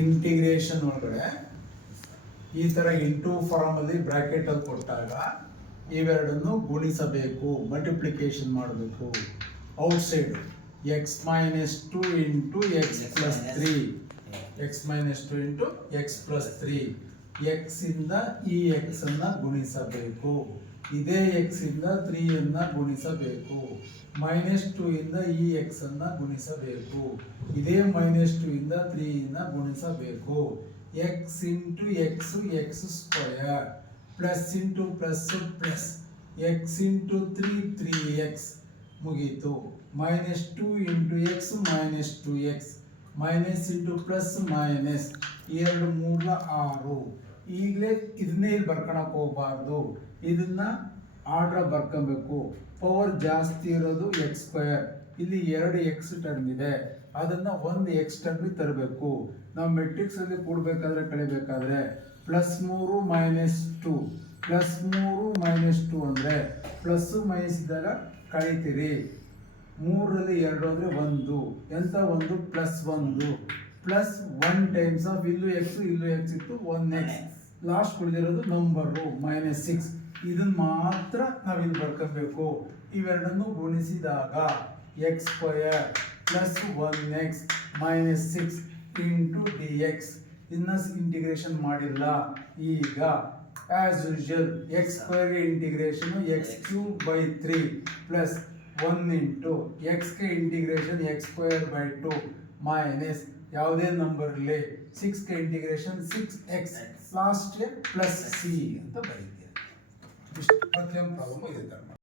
Integration ಒಳಗಡೆ ಈ ತರ ಇಂಟು ಫಾರ್ಮ್ ಅಲ್ಲಿ ಬ್ರಾಕೆಟ್ ಅಲ್ಲಿ ಕೊಟ್ಟಾಗ ಇವೆರಡನ್ನು ಗುಣಿಸಬೇಕು, ಮಲ್ಟಿಪ್ಲಿಕೇಶನ್ ಮಾಡಬೇಕು. Outside X minus 2 into X plus 3, X minus 2 into X plus 3, X ಇಂದ ಈ ಎಕ್ಸ್ ಅನ್ನ ಗುಣಿಸಬೇಕು. ಇದೇ ಎಕ್ಸ್ ಇಂದ 3 ಅನ್ನ ಗುಣಿಸಬೇಕು. ಮೈನಸ್ 2 ಇಂದ ಈ ಎಕ್ಸ್ ಅನ್ನ ಗುಣಿಸಬೇಕು. ಇದೇ ಮೈನಸ್ 2 ಇಂದ 3 ಇಂದ ಗುಣಿಸಬೇಕು. X into X X square plus into plus plus X into 3 3x ಮುಗೀತು. Minus 2 into X minus 2x minus into plus minus 2 3 6. ಈಗಲೇ ಇದನ್ನೇ ಇಲ್ಲಿ ಬರ್ಕೊಳಕ್ ಹೋಗ್ಬಾರ್ದು, ಇದನ್ನ ಆರ್ಡರ್ ಬರ್ಕೊಬೇಕು. ಪವರ್ ಜಾಸ್ತಿ ಇರೋದು ಎಕ್ಸ್ ಸ್ಕ್ವಯರ್, ಇಲ್ಲಿ 2 ಎಕ್ಸ್ ಟರ್ಮ್ ಇದೆ, ಅದನ್ನ 1 ಎಕ್ಸ್ ಟರ್ಮ್ ತರಬೇಕು. ನಾವು ಮೆಟ್ರಿಕ್ಸ್ ಅಲ್ಲಿ ಕೂಡಬೇಕಾದ್ರೆ ಕಳಿಬೇಕಾದ್ರೆ ಪ್ಲಸ್ 3 ಮೈನಸ್ 2 ಪ್ಲಸ್ 3 ಮೈನಸ್ 2 ಅಂದ್ರೆ ಪ್ಲಸ್ ಮೈನಸ್ ಇದ್ದಾಗ ಕಳಿತೀರಿ. 3ರಲ್ಲಿ 2 ಅಂದ್ರೆ 1, ಎಂತ 1 ಪ್ಲಸ್ 1 ಪ್ಲಸ್ 1 ಟೈಮ್ಸ್ ಆಫ್ ಇಲ್ಲೂ ಎಕ್ಸ್ ಇತ್ತು 1x. ಲಾಸ್ಟ್ ಉಳಿದಿರೋದು ನಂಬರು ಮೈನಸ್ 6. ಇದನ್ನ ಮಾತ್ರ ನಾವಿಲ್ಲಿ ಬರ್ಕೋಬೇಕು. ಇವೆರಡನ್ನು ಗುಣಿಸಿದಾಗ x square plus 1x minus 6 into d x. ಇನ್ನ ಇಂಟಿಗ್ರೇಷನ್ ಮಾಡಿಲ್ಲ. ಈಗ ಆಸ್ ಯೂಶುವಲ್ ಎಕ್ಸ್ ಸ್ಕ್ವಯರ್ಗೆ integration x cube by 3 plus 1 into ಎಕ್ಸ್ಗೆ integration x square by 2 minus ಯಾವುದೇ ನಂಬರ್ ಇರಲಿ 6ಗೆ ಇಂಟಿಗ್ರೇಷನ್ 6x ಲಾಸ್ಟ್ಗೆ ಪ್ಲಸ್ ಸಿ ಅಂತ ಬರೀತೀವಿ. ಇಷ್ಟು ಪ್ರತಿಯೊಂದು ಪ್ರಾಬ್ಲಮ್ ಇದೆ.